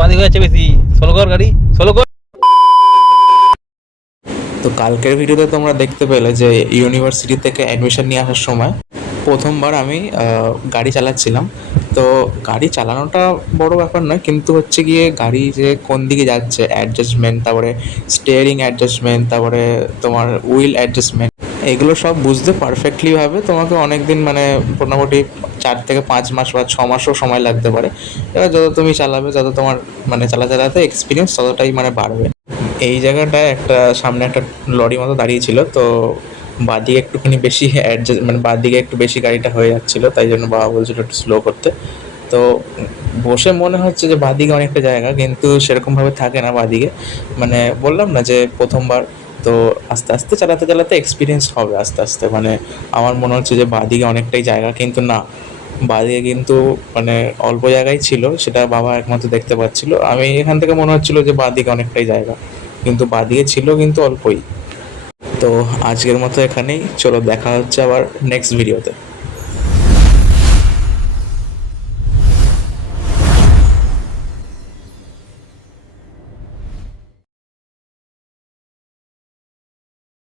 বাঁদিক হয়ে যাচ্ছে বেশি। সোলো কর গাড়ি, সোলো কর। তো কালকের ভিডিওতে তোমরা দেখতে পেলে যে ইউনিভার্সিটি থেকে অ্যাডমিশন নিয়ে আসার সময় প্রথমবার আমি গাড়ি চালাচ্ছিলাম। তো গাড়ি চালানোটা বড় ব্যাপার নয়, কিন্তু হচ্ছে গিয়ে গাড়ি যে কোন দিকে যাচ্ছে অ্যাডজাস্টমেন্ট, তারপরে স্টিয়ারিং অ্যাডজাস্টমেন্ট, তারপরে তোমার হুইল অ্যাডজাস্টমেন্ট, এগুলো সব বুঝতে পারফেক্টলিভাবে তোমাকে অনেক দিন মানে মোটামুটি 4 থেকে 5 মাস বা 6 মাসও সময় লাগতে পারে। এবার যত তুমি চালাবে, যত তোমার মানে চালাতে এক্সপিরিয়েন্স ততটাই মানে বাড়বে। এই জায়গাটায় একটা সামনে একটা লরি মতো দাঁড়িয়ে ছিল, তো বাঁদিকে একটুখানি বেশি অ্যাডজাস্ট মানে বাঁদিকে একটু বেশি গাড়িটা হয়ে যাচ্ছিলো, তাই জন্য বাবা বলছিল একটু স্লো করতে। তো বসে মনে হচ্ছে যে বাঁদিকে অনেকটা জায়গা, কিন্তু সেরকমভাবে থাকে না বাঁদিকে। মানে বললাম না যে প্রথমবার, তো আস্তে আস্তে চালাতে এক্সপিরিয়েন্স হবে আস্তে আস্তে। মানে আমার মনে হচ্ছে যে বাঁদিকে অনেকটাই জায়গা, কিন্তু না, বাঁদিকে কিন্তু মানে অল্প জায়গায় ছিল, সেটা বাবা একমাত্র দেখতে পাচ্ছিল। আমি এখান থেকে মনে হচ্ছিল যে বাঁদিকে অনেকটাই জায়গা, কিন্তু বাঁদিকে ছিল কিন্তু অল্পই। তো আজকের মতো এখানেই, চলো দেখা হচ্ছে আবার নেক্সট ভিডিওতে।